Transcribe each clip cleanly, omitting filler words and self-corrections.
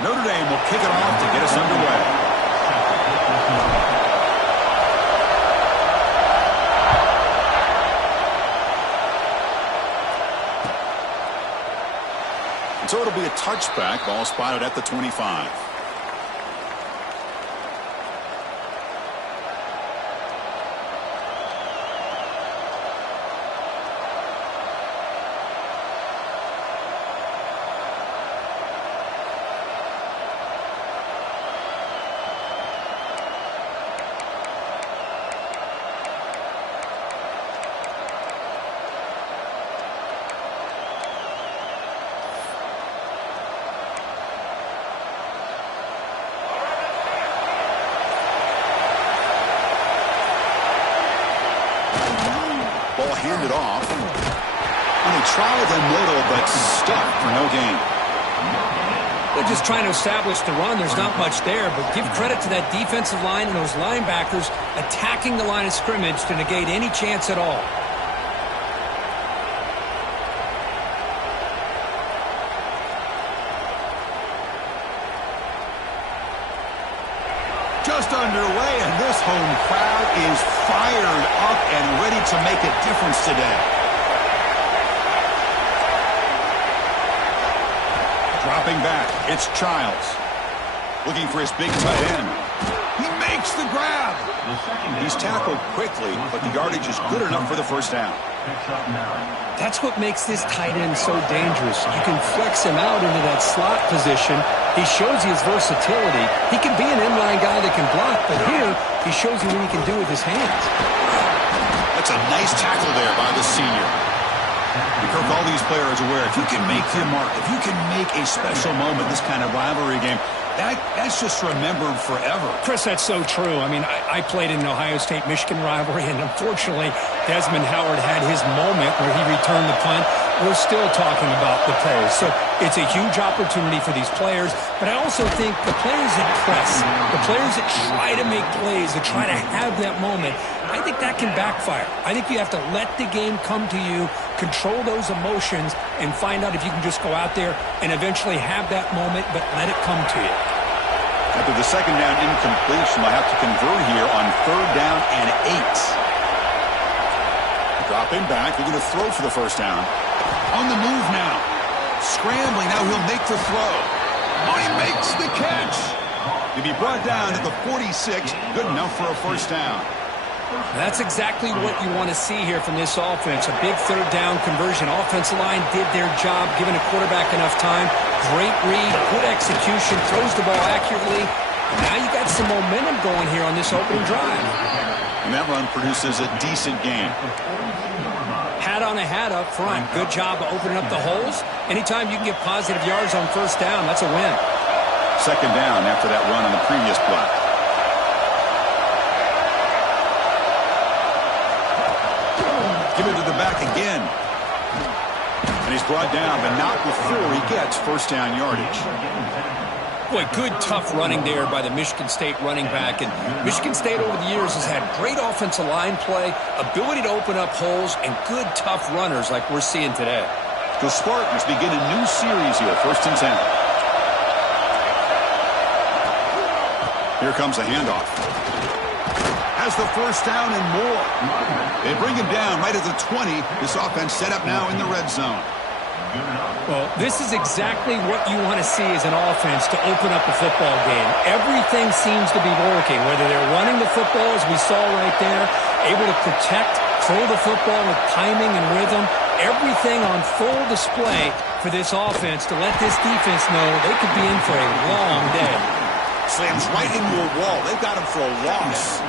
Notre Dame will kick it off to get us underway. And so it'll be a touchback. Ball spotted at the 25. Ball handed off. And they tried the middle, but stuck for no gain. They're just trying to establish the run. There's not much there, but give credit to that defensive line and those linebackers attacking the line of scrimmage to negate any chance at all. Just underway, and this home crowd is fired up and ready to make a difference today. Dropping back, it's Childs. Looking for his big tight end. He makes the grab. He's tackled quickly, but the yardage is good enough for the first down. That's what makes this tight end so dangerous. You can flex him out into that slot position. He shows you his versatility. He can be an inline guy that can block, but here he shows you what he can do with his hands. That's a nice tackle there by the senior. Kirk, all these players aware, if you can make your mark, if you can make a special moment, this kind of rivalry game, that's just remembered forever. Chris, that's so true. I mean, I played in an Ohio State-Michigan rivalry, and unfortunately, Desmond Howard had his moment where he returned the punt. We're still talking about the pros. So it's a huge opportunity for these players, but I also think the players that press, the players that try to make plays, that try to have that moment, I think that can backfire. I think you have to let the game come to you, control those emotions, and find out if you can just go out there and eventually have that moment, but let it come to you. After the second down incompletion, they'll have to convert here on 3rd down and 8. Dropping back, they're going to throw for the first down. On the move now. Scrambling, now he'll make the throw. Oh, he makes the catch. He'll be brought down at the 46, good enough for a first down. That's exactly what you want to see here from this offense. A big 3rd down conversion. Offensive line did their job, giving a quarterback enough time. Great read, good execution, throws the ball accurately. And now you got some momentum going here on this opening drive. And that run produces a decent gain. Hat on a hat up front. Good job of opening up the holes. Anytime you can get positive yards on first down, that's a win. 2nd down after that run on the previous play. Give it to the back again. And he's brought down, but not before he gets first down yardage. Boy, good tough running there by the Michigan State running back. And Michigan State over the years has had great offensive line play, ability to open up holes, and good tough runners like we're seeing today. The Spartans begin a new series here, 1st and 10. Here comes a handoff. Has the first down and more. They bring him down right at the 20. This offense set up now in the red zone. Well, this is exactly what you want to see as an offense to open up a football game. Everything seems to be working, whether they're running the football, as we saw right there, able to protect, throw the football with timing and rhythm. Everything on full display for this offense to let this defense know they could be in for a long day. Slams right into a wall. They've got him for a loss.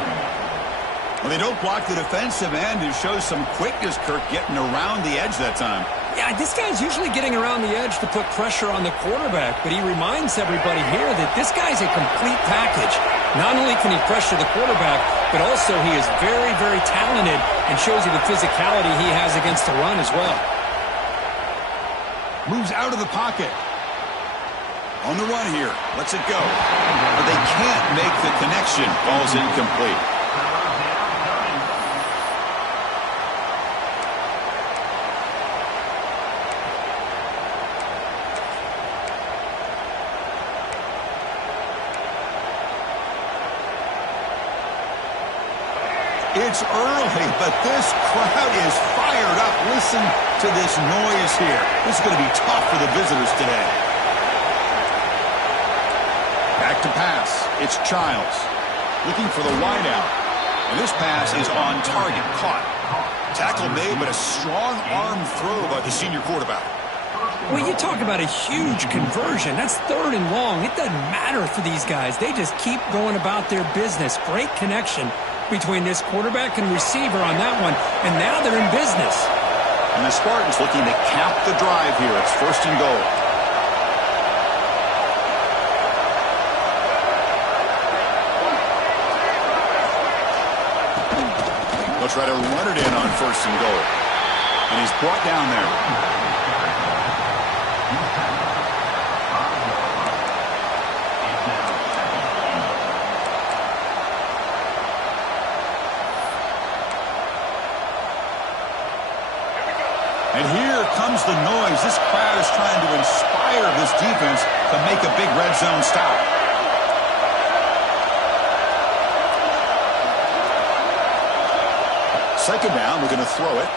Well, they don't block the defensive end. It shows some quickness, Kirk, getting around the edge that time. Yeah, this guy's usually getting around the edge to put pressure on the quarterback, but he reminds everybody here that this guy's a complete package. Not only can he pressure the quarterback, but also he is very, very talented and shows you the physicality he has against the run as well. Moves out of the pocket. On the run here. Lets it go. But they can't make the connection. Ball's incomplete. It's early, but this crowd is fired up. Listen to this noise here. This is going to be tough for the visitors today. Back to pass. It's Childs looking for the wideout. And this pass is on target. Caught. Tackle made, but a strong arm throw by the senior quarterback. Well, you talk about a huge conversion. That's 3rd and long. It doesn't matter for these guys. They just keep going about their business. Great connection between this quarterback and receiver on that one. And now they're in business. And the Spartans looking to cap the drive here. It's 1st and goal. They'll try to run it in on 1st and goal. And he's brought down there. And here comes the noise. This crowd is trying to inspire this defense to make a big red zone stop. Second down, we're going to throw it.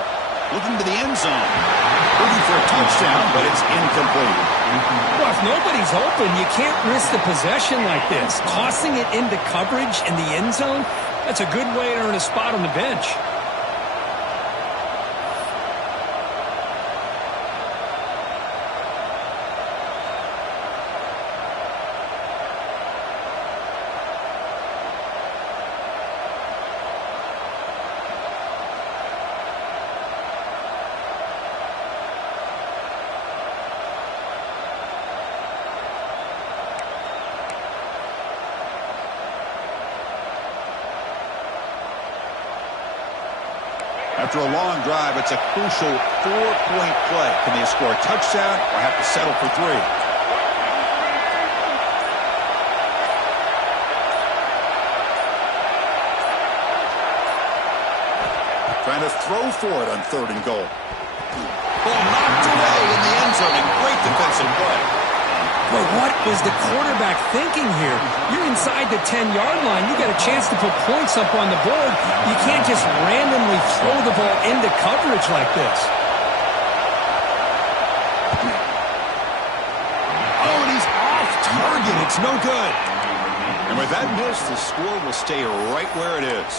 Looking to the end zone. Looking for a touchdown, but it's incomplete. Well, if nobody's open, you can't risk the possession like this. Tossing it into coverage in the end zone, that's a good way to earn a spot on the bench. After a long drive, it's a crucial 4-point play. Can they score a touchdown or have to settle for 3? Trying to throw for it on 3rd and goal. Ball knocked away in the end zone, and great defensive play. But what was the quarterback thinking here? You're inside the 10-yard line. You got a chance to put points up on the board. You can't just randomly throw the ball into coverage like this. Oh, and he's off target. It's no good. And with that miss, the score will stay right where it is.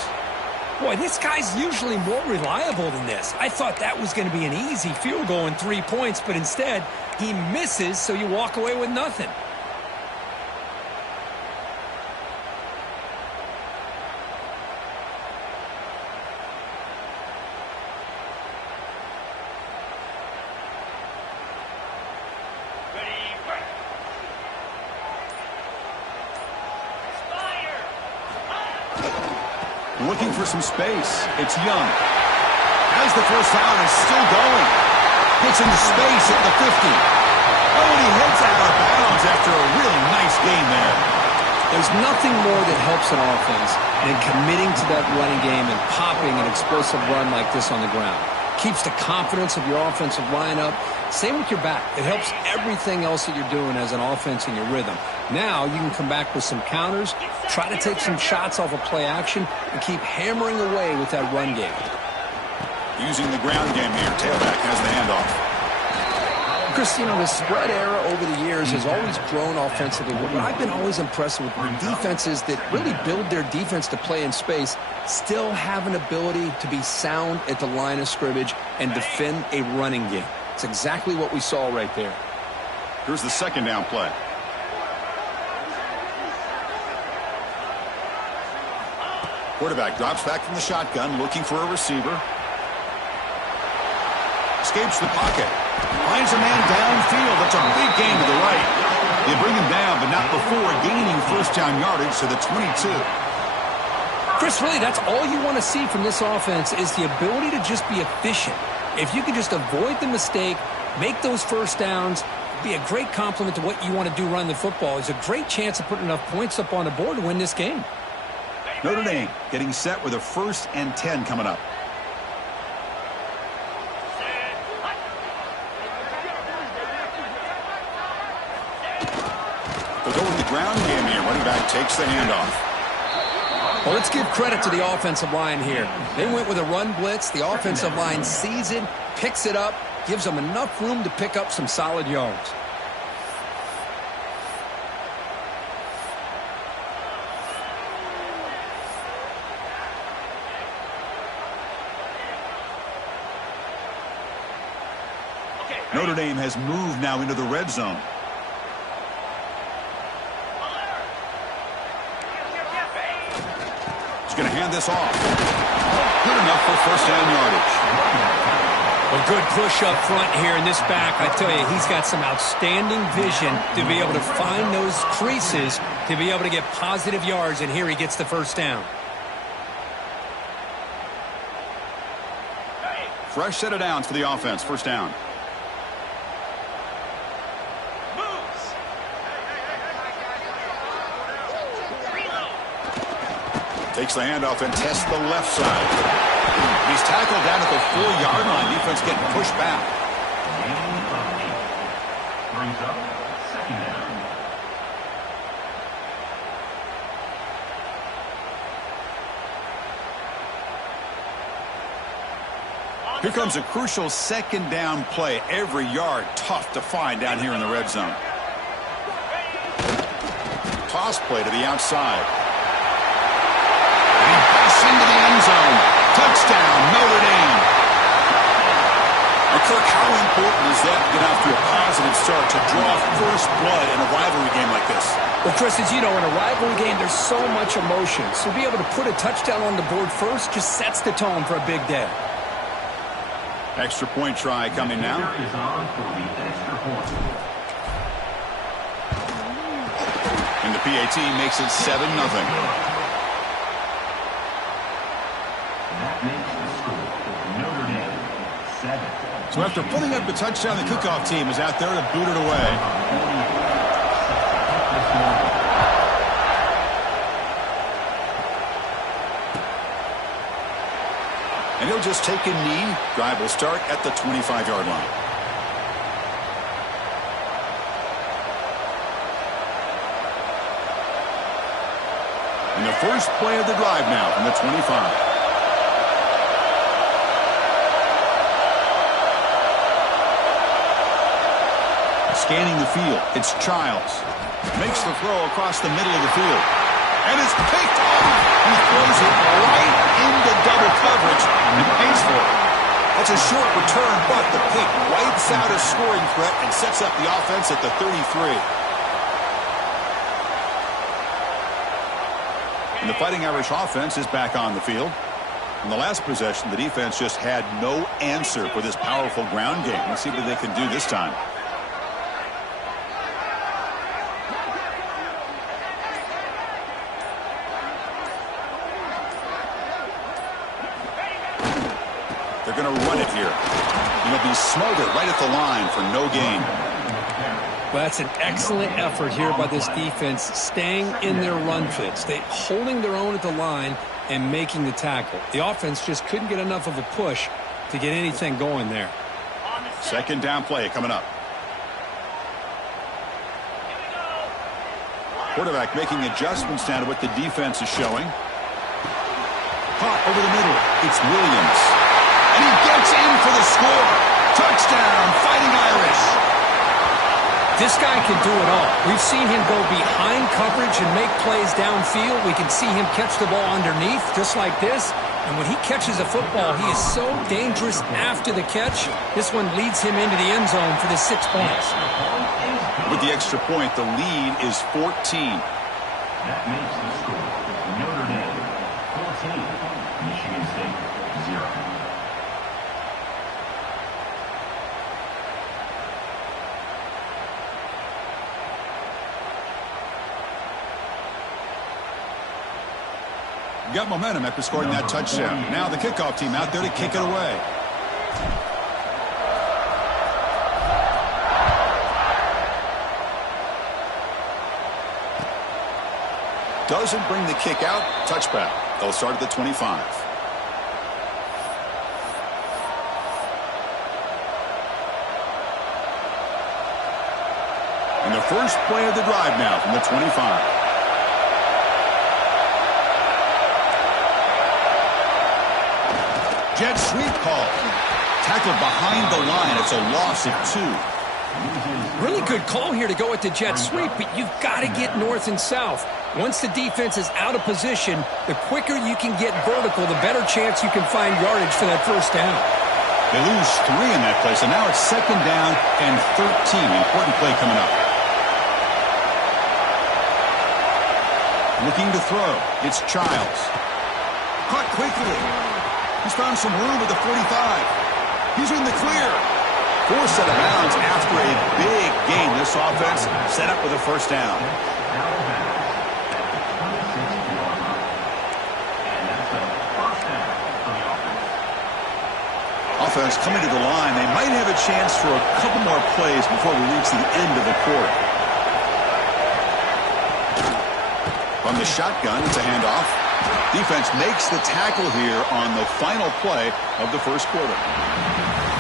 Boy, this guy's usually more reliable than this. I thought that was going to be an easy field goal and 3 points, but instead, he misses, so you walk away with nothing. Looking for some space. It's Young. Has the first down and still going. Gets into space at the 50. Oh, and he heads out of bounds after a really nice game there. There's nothing more that helps an offense than committing to that running game and popping an explosive run like this on the ground. Keeps the confidence of your offensive lineup. Same with your back. It helps everything else that you're doing as an offense in your rhythm. Now you can come back with some counters, try to take some shots off of play action, and keep hammering away with that run game. Using the ground game here. Tailback has the handoff. Chris, you know, the spread era over the years has always grown offensively. What I've been always impressed with defenses that really build their defense to play in space still have an ability to be sound at the line of scrimmage and defend a running game. It's exactly what we saw right there. Here's the second down play. Quarterback drops back from the shotgun, looking for a receiver. Escapes the pocket. Finds a man downfield. That's a big gain to the right. They bring him down, but not before gaining first down yardage to the 22. Chris, really, that's all you want to see from this offense is the ability to just be efficient. If you can just avoid the mistake, make those first downs, be a great complement to what you want to do running the football. It's a great chance of putting enough points up on the board to win this game. Notre Dame getting set with a 1st and 10 coming up. They'll go with the ground game here. Running back takes the handoff. Well, let's give credit to the offensive line here. They went with a run blitz. The offensive line sees it, picks it up, gives them enough room to pick up some solid yards. Notre Dame has moved now into the red zone. He's going to hand this off. Good enough for first down yardage. Well, good push up front here in this back. I tell you, he's got some outstanding vision to be able to find those creases, to be able to get positive yards, and here he gets the first down. Fresh set of downs for the offense. First down. Takes the handoff and tests the left side. He's tackled down at the 4-yard line. Defense getting pushed back. Brings up second down. Here comes a crucial second down play. Every yard tough to find down here in the red zone. Toss play to the outside. Into the end zone. Touchdown, Notre Dame. And Kirk, how important is that to get off to a positive start to draw first blood in a rivalry game like this? Well, Chris, as you know, in a rivalry game, there's so much emotion. So to be able to put a touchdown on the board first just sets the tone for a big day. Extra point try coming now. Is on for the extra point. And the PAT makes it 7-0. So after pulling up the touchdown, the kickoff team is out there to boot it away. And he'll just take a knee. Drive will start at the 25-yard line. And the first play of the drive now from the 25. Scanning the field, it's Childs. Makes the throw across the middle of the field. And it's picked off. He throws it right into double coverage and pays for it. That's a short return, but the pick wipes out a scoring threat and sets up the offense at the 33. And the Fighting Irish offense is back on the field. In the last possession, the defense just had no answer for this powerful ground game. Let's see what they can do this time. They're going to run it here. And they'll be smothered right at the line for no gain. Well, that's an excellent effort here by this defense, staying in their run fits. They holding their own at the line and making the tackle. The offense just couldn't get enough of a push to get anything going there. Second down play coming up. Quarterback making adjustments now to what the defense is showing. Caught over the middle. It's Williams. And he gets in for the score. Touchdown, Fighting Irish. This guy can do it all. We've seen him go behind coverage and make plays downfield. We can see him catch the ball underneath, just like this. And when he catches a football, he is so dangerous after the catch. This one leads him into the end zone for the 6 points. With the extra point, the lead is 14. That makes the score Notre Dame 14, Michigan State 0. Got momentum after scoring that touchdown. Now the kickoff team out there to kick it away. Doesn't bring the kick out. Touchback. They'll start at the 25. And the first play of the drive now from the 25. Jet sweep call. Tackled behind the line. It's a loss of 2. Really good call here to go with the jet sweep, but you've got to get north and south. Once the defense is out of position, the quicker you can get vertical, the better chance you can find yardage for that first down. They lose 3 in that play, so now it's 2nd down and 13. Important play coming up. Looking to throw. It's Childs. Caught quickly. He's found some room at the 45. He's in the clear. Forced out of bounds after a big gain. This offense set up with a first down. Offense coming to the line. They might have a chance for a couple more plays before we reach the end of the quarter. From the shotgun, it's a handoff. Defense makes the tackle here on the final play of the first quarter.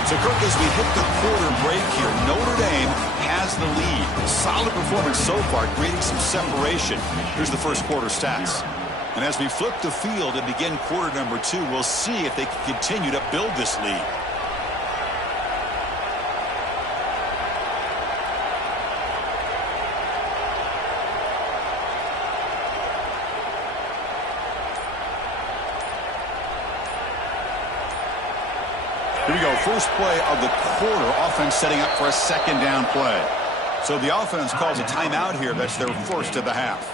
So, Kirk, as we hit the quarter break here, Notre Dame has the lead. Solid performance so far, creating some separation. Here's the first quarter stats. And as we flip the field and begin quarter number 2, we'll see if they can continue to build this lead. Here we go, first play of the quarter. Offense setting up for a 2nd down play. So the offense calls a timeout here. That's their first of the half.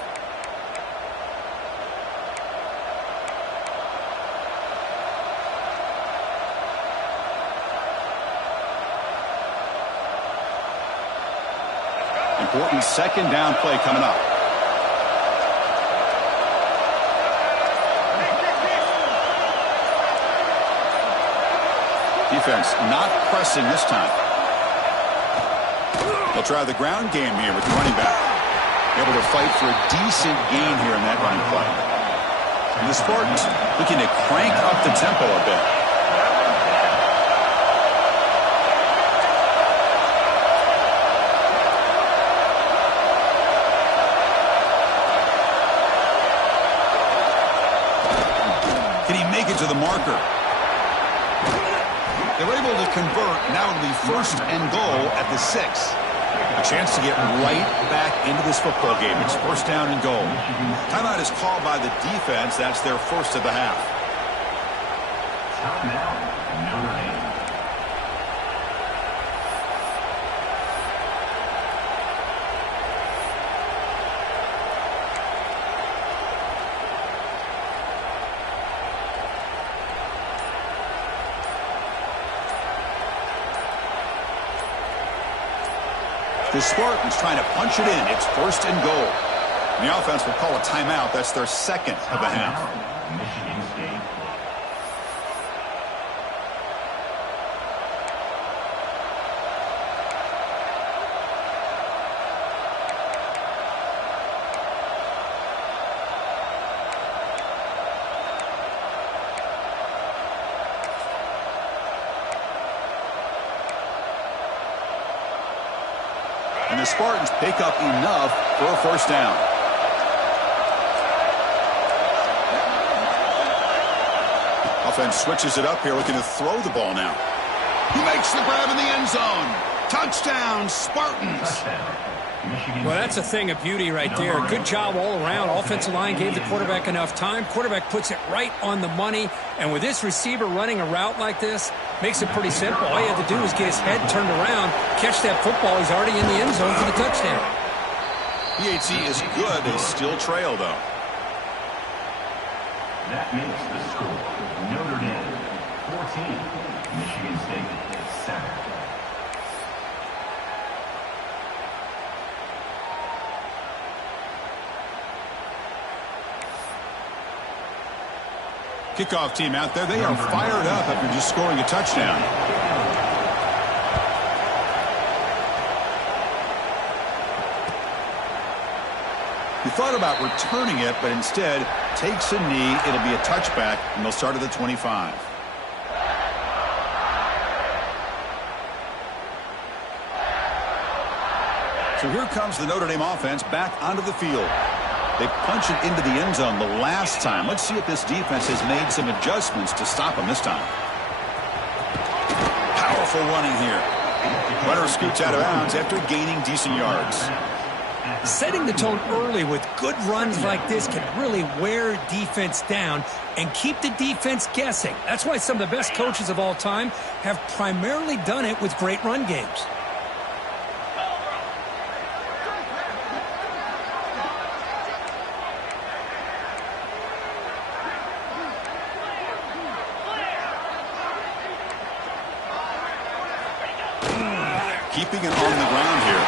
Important 2nd down play coming up. Defense not pressing this time. They'll try the ground game here with the running back. Able to fight for a decent gain here in that running play. And the Spartans looking to crank up the tempo a bit. Can he make it to the marker? They're able to convert. Now it'll be 1st and goal at the 6. A chance to get right back into this football game. It's 1st down and goal. Timeout is called by the defense. That's their first of the half. Timeout, Notre Dame. The Spartans trying to punch it in. It's 1st and goal. And the offense will call a timeout. That's their 2nd of the half. Michigan State. And the Spartans pick up enough for a 1st down. Offense switches it up here, looking to throw the ball now. He makes the grab in the end zone. Touchdown, Spartans. Well, that's a thing of beauty right there. Good job all around. Offensive line gave the quarterback enough time. Quarterback puts it right on the money. And with this receiver running a route like this, makes it pretty simple. All you have to do is get his head turned around, catch that football. He's already in the end zone for the touchdown. PHC is good. They still trail, though. That makes the score. Notre Dame, 14. Michigan State, 7. Kickoff team out there. They are fired up after just scoring a touchdown. He thought about returning it, but instead takes a knee. It'll be a touchback, and they'll start at the 25. So here comes the Notre Dame offense back onto the field. They punch it into the end zone the last time. Let's see if this defense has made some adjustments to stop them this time. powerful running here. Runner scoots out of bounds after gaining decent yards. Setting the tone early with good runs like this can really wear defense down and keep the defense guessing. That's why some of the best coaches of all time have primarily done it with great run games. Keeping it on the ground here.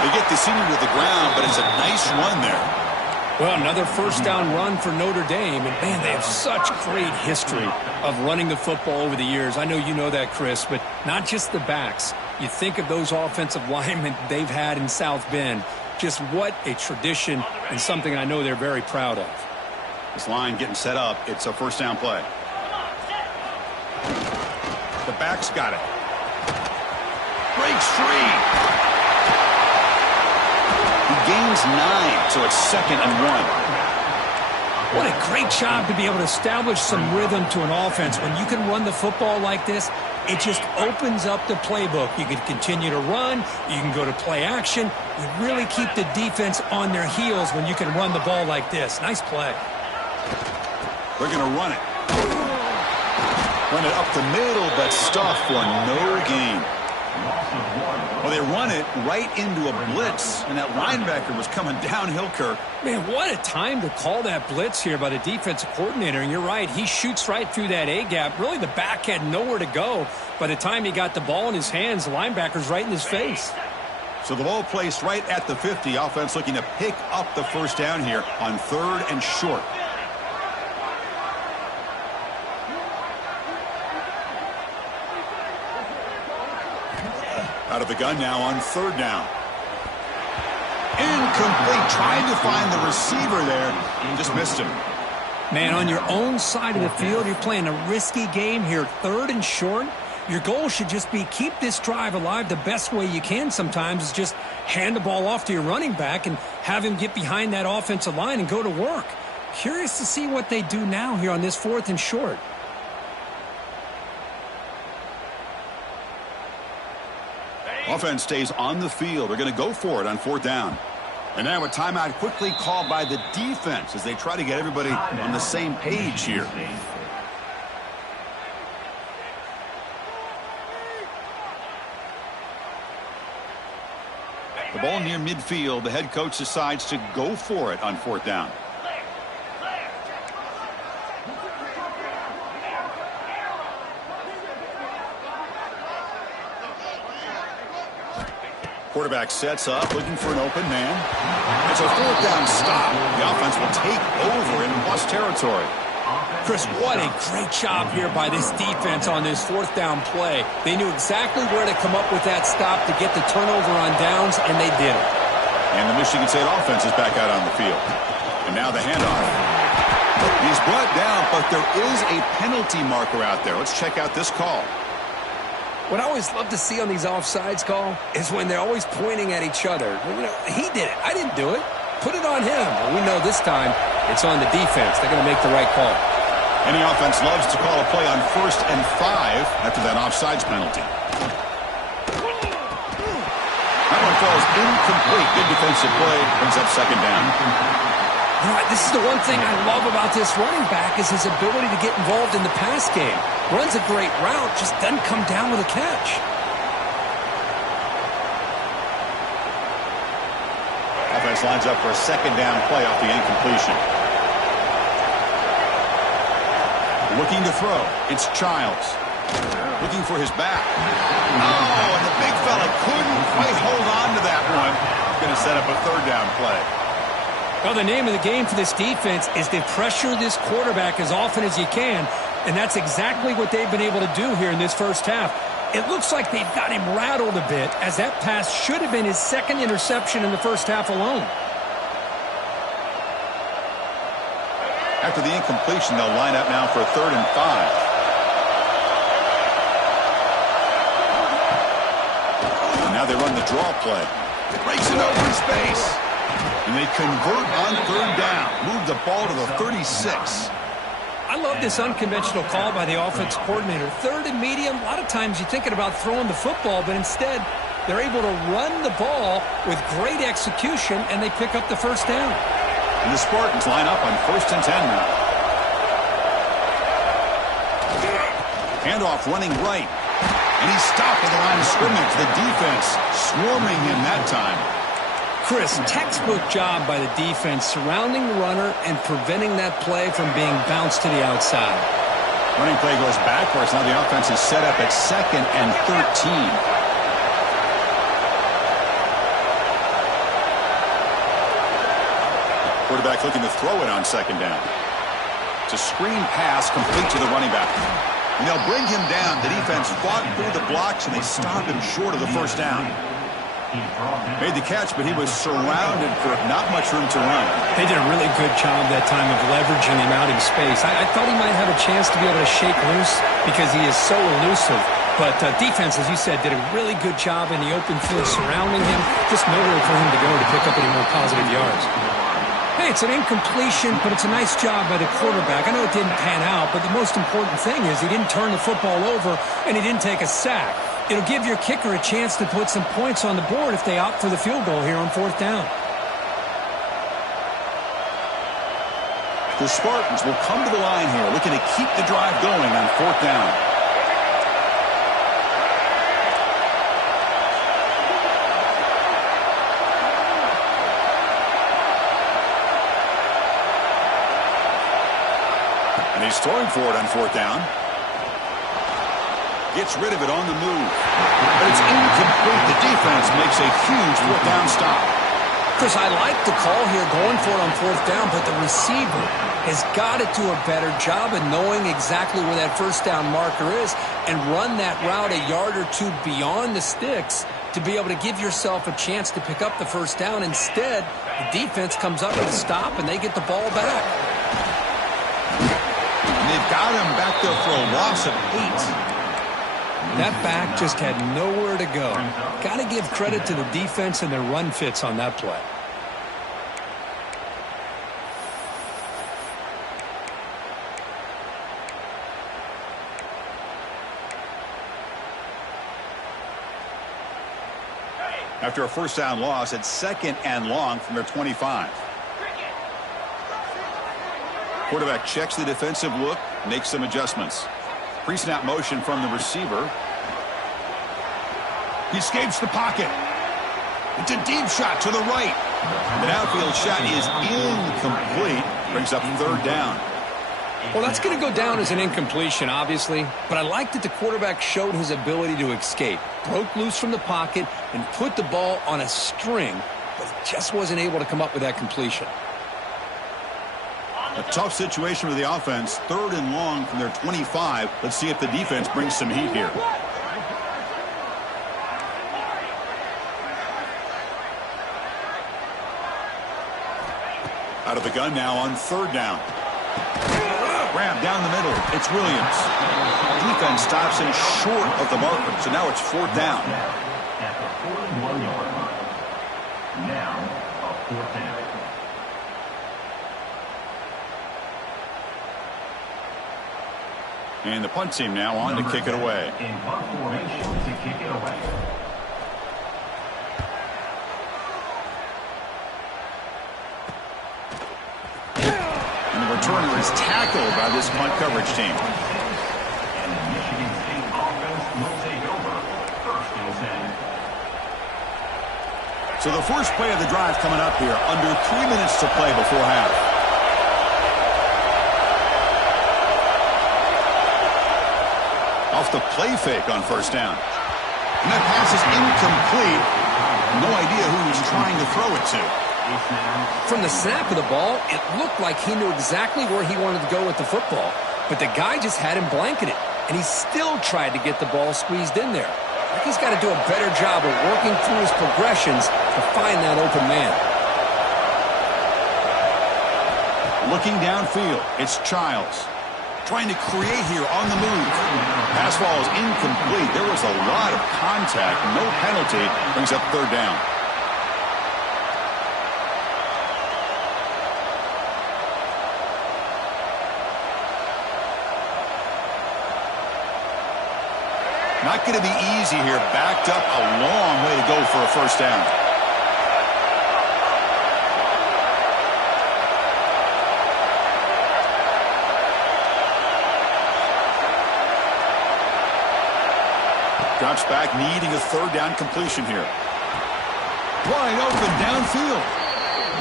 They get the senior to the ground, but it's a nice run there. Well, another first down run for Notre Dame. And, man, they have such great history of running the football over the years. I know you know that, Chris, but not just the backs. You think of those offensive linemen they've had in South Bend. Just what a tradition and something I know they're very proud of. This line getting set up. It's a first down play. The back's got it. Breaks free. He gains 9, so it's 2nd and 1. What a great job to be able to establish some rhythm to an offense. When you can run the football like this, it just opens up the playbook. You can continue to run. You can go to play action. You really keep the defense on their heels when you can run the ball like this. Nice play. They're going to run it. Run it up the middle, but stuffed for no gain. Well, they run it right into a blitz, and that linebacker was coming downhill, Kirk. Man, what a time to call that blitz here by the defensive coordinator. And you're right, he shoots right through that A-gap. Really, the back had nowhere to go. By the time he got the ball in his hands, the linebacker's right in his face. So the ball placed right at the 50. Offense looking to pick up the first down here on 3rd and short. Out of the gun now on 3rd down. Incomplete. Trying to find the receiver there. Just missed him. Man, on your own side of the field, you're playing a risky game here. 3rd and short. Your goal should just be keep this drive alive the best way you can sometimes is just hand the ball off to your running back and have him get behind that offensive line and go to work. Curious to see what they do now here on this 4th and short. Offense stays on the field. They're going to go for it on 4th down. And now a timeout quickly called by the defense as they try to get everybody on the same page here. The ball near midfield. The head coach decides to go for it on 4th down. Quarterback sets up, looking for an open man. It's a 4th down stop. The offense will take over in plus territory. Chris, what a great job here by this defense on this 4th down play. They knew exactly where to come up with that stop to get the turnover on downs, and they did it. And the Michigan State offense is back out on the field. And now the handoff. He's brought down, but there is a penalty marker out there. Let's check out this call. What I always love to see on these offsides call is when they're always pointing at each other. You know, he did it. I didn't do it. Put it on him. Well, we know this time it's on the defense. They're going to make the right call. Any offense loves to call a play on 1st and 5 after that offsides penalty. That one falls incomplete. Good defensive play. Brings up 2nd down. You know, this is the one thing I love about this running back is his ability to get involved in the pass game. Runs a great route, just doesn't come down with a catch. Offense lines up for a 2nd down play off the incompletion. Looking to throw. It's Childs. Looking for his back. Oh, and the big fella couldn't quite hold on to that one. Going to set up a 3rd down play. Well, the name of the game for this defense is to pressure this quarterback as often as you can, and that's exactly what they've been able to do here in this first half. It looks like they've got him rattled a bit, as that pass should have been his 2nd interception in the first half alone. After the incompletion, they'll line up now for a 3rd and 5. And now they run the draw play. It breaks it open space. And they convert on 3rd down. Move the ball to the 36. I love this unconventional call by the offense coordinator. Third and medium, a lot of times you're thinking about throwing the football, but instead they're able to run the ball with great execution, and they pick up the first down. And the Spartans line up on 1st and 10 now. Handoff running right. And he's stopped at the line of scrimmage. The defense swarming him that time. Chris, textbook job by the defense surrounding the runner and preventing that play from being bounced to the outside. Running play goes backwards. Now the offense is set up at 2nd and 13. Quarterback looking to throw it on 2nd down. It's a screen pass complete to the running back. And they'll bring him down. The defense fought through the blocks, and they stopped him short of the first down. Made the catch, but he was surrounded for not much room to run. They did a really good job that time of leveraging him out in space. I thought he might have a chance to be able to shake loose because he is so elusive. But defense, as you said, did a really good job in the open field surrounding him. Just nowhere for him to go to pick up any more positive yards. Hey, it's an incompletion, but it's a nice job by the quarterback. I know it didn't pan out, but the most important thing is he didn't turn the football over and he didn't take a sack. It'll give your kicker a chance to put some points on the board if they opt for the field goal here on 4th down. The Spartans will come to the line here, looking to keep the drive going on 4th down. And he's throwing for it on 4th down. Gets rid of it on the move. But it's incomplete. The defense makes a huge 4th down stop. Chris, I like the call here going for it on 4th down, but the receiver has got to do a better job of knowing exactly where that 1st down marker is and run that route a yard or two beyond the sticks to be able to give yourself a chance to pick up the 1st down. Instead, the defense comes up with a stop and they get the ball back. And they've got him back there for a loss of 8. That back just had nowhere to go. Got to give credit to the defense and their run fits on that play. After a 1st down loss, it's 2nd and long from their 25. Quarterback checks the defensive look, makes some adjustments. Pre-snap motion from the receiver. He escapes the pocket. It's a deep shot to the right. The outfield shot is incomplete. Brings up 3rd down. Well, that's going to go down as an incompletion, obviously. But I like that the quarterback showed his ability to escape. Broke loose from the pocket and put the ball on a string. But he just wasn't able to come up with that completion. A tough situation for the offense. 3rd and long from their 25. Let's see if the defense brings some heat here. Out of the gun now on 3rd down. Grab down the middle. It's Williams. Defense stops him short of the marker. So now it's 4th down. At the 41-yard line. Now a 4th down. And the punt team now on to kick it away. In punt formation to kick it away. And the returner is tackled by this punt coverage team. And the Michigan State offense will take over 1st and 10. So the first play of the drive coming up here. Under 3 minutes to play before half. Off the play fake on 1st down. And that pass is incomplete. No idea who he's trying to throw it to. From the snap of the ball, it looked like he knew exactly where he wanted to go with the football. But the guy just had him blanketed. And he still tried to get the ball squeezed in there. I think he's got to do a better job of working through his progressions to find that open man. Looking downfield, it's Childs. Trying to create here on the move. Pass ball is incomplete. There was a lot of contact. No penalty. Brings up 3rd down. Not going to be easy here. Backed up a long way to go for a first down. Drops back, needing a third down completion here. Wide open downfield.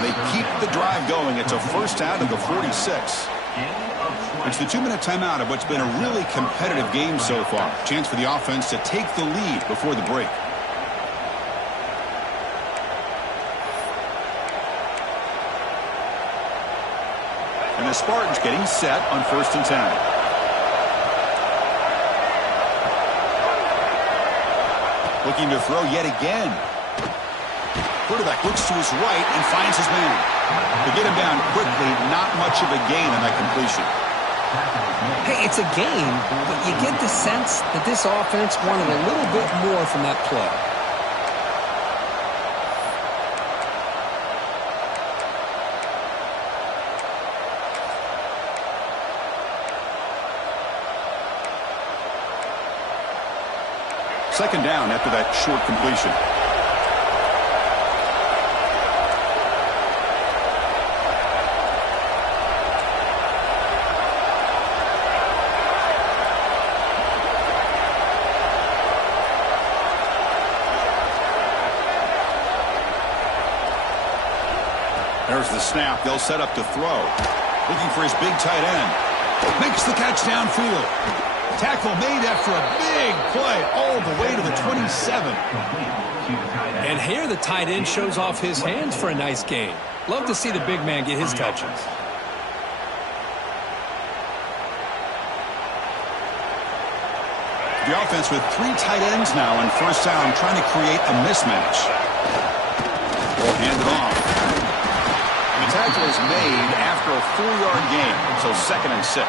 They keep the drive going. It's a first down to the 46. It's the 2-minute timeout of what's been a really competitive game so far. Chance for the offense to take the lead before the break. And the Spartans getting set on 1st and 10. Looking to throw yet again. Quarterback looks to his right and finds his man. To get him down quickly, not much of a gain on that completion. Hey, it's a game, but you get the sense that this offense wanted a little bit more from that play. Second down after that short completion. There's the snap. They'll set up to throw. Looking for his big tight end. Makes the catch downfield. Tackle made after a big play all the way to the 27. And here the tight end shows off his hands for a nice gain. Love to see the big man get his touches. The offense with 3 tight ends now on first down, trying to create a mismatch. They'll hand it off. And the tackle is made after a 4-yard gain, so 2nd and 6.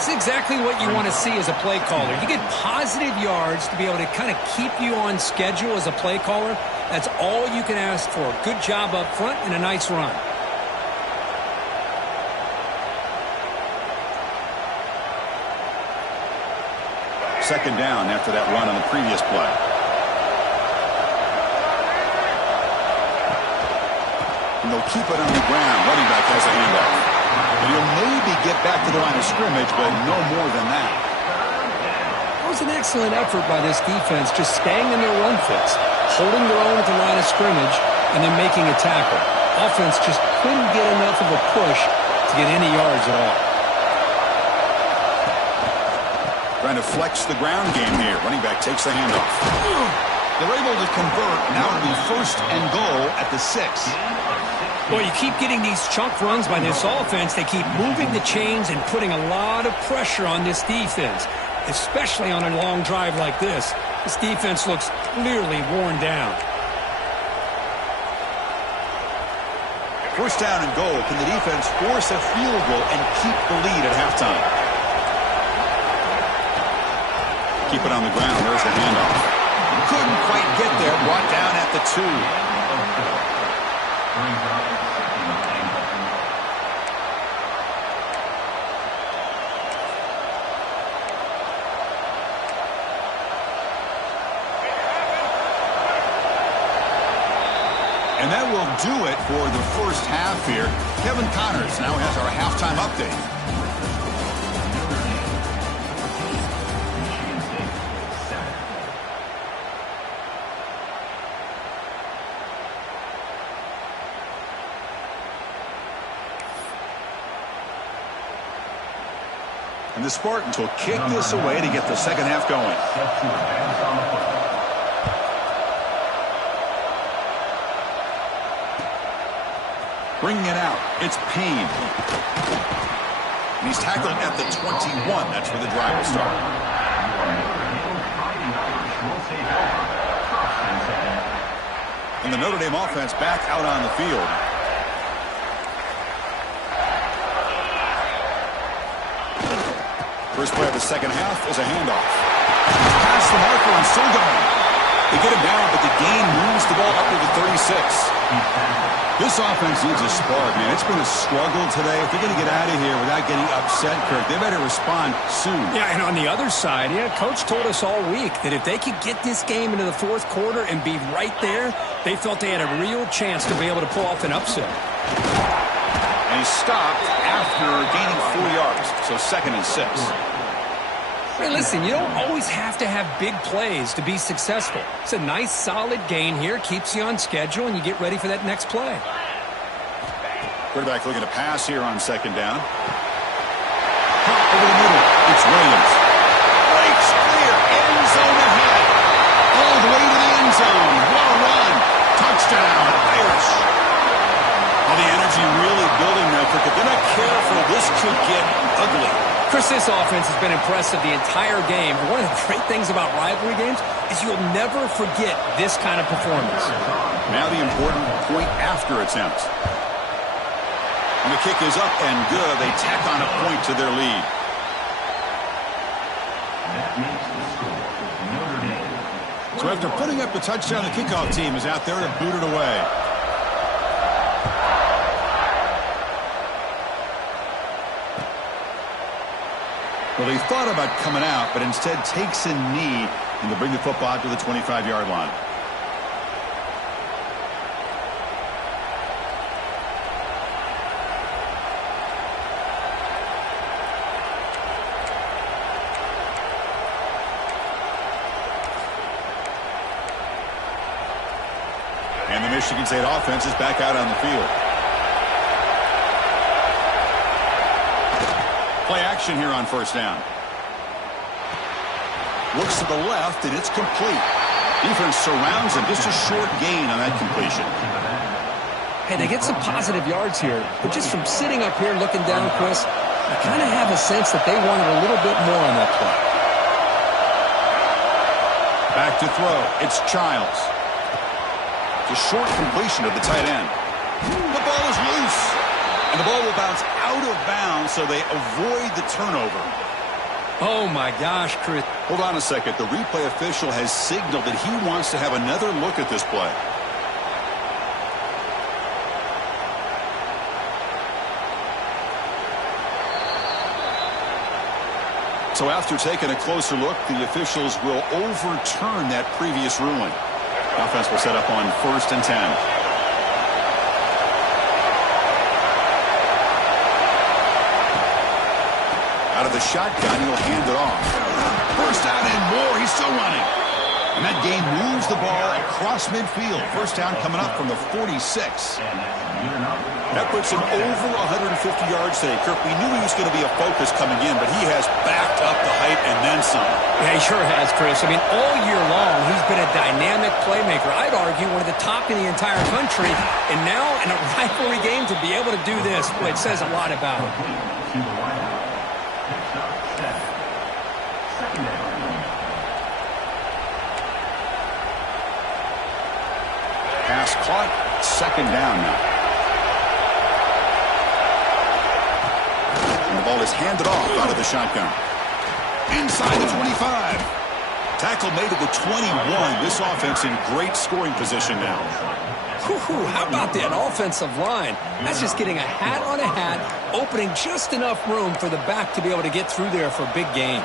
It's exactly what you want to see as a play caller. You get positive yards to be able to kind of keep you on schedule as a play caller. That's all you can ask for. Good job up front and a nice run. Second down after that run on the previous play. And they'll keep it on the ground. Running back has a handoff. And he'll maybe get back to the line of scrimmage, but no more than that. That was an excellent effort by this defense, just staying in their run fits, holding their own at the line of scrimmage, and then making a tackle. Offense just couldn't get enough of a push to get any yards at all. Trying to flex the ground game here. Running back takes the handoff. They're able to convert. Now it'll be 1st and goal at the 6. Well, you keep getting these chunk runs by this offense. They keep moving the chains and putting a lot of pressure on this defense, especially on a long drive like this. This defense looks clearly worn down. 1st down and goal. Can the defense force a field goal and keep the lead at halftime? Keep it on the ground. There's the handoff. Couldn't quite get there. Brought down at the 2. And that will do it for the first half here. Kevin Connors now has our halftime update. And the Spartans will kick this away to get the second half going. Bringing it out, it's Payne. And he's tackled at the 21. That's where the drive will start. And the Notre Dame offense back out on the field. First play of the second half is a handoff. Past the marker and still going. They get him down, but the gain moves the ball up to the 36. This offense needs a spark, man. It's been a struggle today. If they're going to get out of here without getting upset, Kirk, they better respond soon. Yeah, and on the other side, Coach told us all week that if they could get this game into the fourth quarter and be right there, they felt they had a real chance to be able to pull off an upset. And he stopped after gaining 4 yards, so 2nd and 6. Hey, listen, you don't always have to have big plays to be successful. It's a nice, solid gain here, keeps you on schedule, and you get ready for that next play. Quarterback looking to pass here on 2nd down. Over the middle, it's Williams. Breaks clear, end zone ahead. All the way to the end zone. Well run. Touchdown, Irish. Well, the energy really building now, Kirk. If they're not careful, this could get ugly. Chris, this offense has been impressive the entire game. And one of the great things about rivalry games is you'll never forget this kind of performance. Now the important point after attempt. And the kick is up and good. They tack on a point to their lead. So after putting up the touchdown, the kickoff team is out there to boot it away. Well, they thought about coming out, but instead takes a knee and to bring the football out to the 25-yard line. And the Michigan State offense is back out on the field. Play action here on 1st down. Looks to the left, and it's complete. Defense surrounds him. Just a short gain on that completion. Hey, they get some positive yards here, but just from sitting up here looking down, Chris, I kind of have a sense that they wanted a little bit more on that play. Back to throw. It's Childs. It's a short completion of the tight end. The ball is loose. And the ball will bounce out of bounds, so they avoid the turnover. Oh, my gosh, Chris. Hold on a second. The replay official has signaled that he wants to have another look at this play. So after taking a closer look, the officials will overturn that previous ruling. Offense will set up on 1st and 10. Out of the shotgun, he'll hand it off. First down and more. He's still running. And that game moves the ball across midfield. First down coming up from the 46. That puts him over 150 yards today. Kirk, we knew he was going to be a focus coming in, but he has backed up the hype and then some. Yeah, he sure has, Chris. I mean, all year long, he's been a dynamic playmaker. I'd argue one of the top in the entire country. And now in a rivalry game to be able to do this, boy, it says a lot about him. Pass caught. 2nd down now. And the ball is handed off out of the shotgun. Inside the 25. Tackle made at the 21. This offense in great scoring position now. How about that offensive line? That's just getting a hat on a hat, opening just enough room for the back to be able to get through there for a big gain.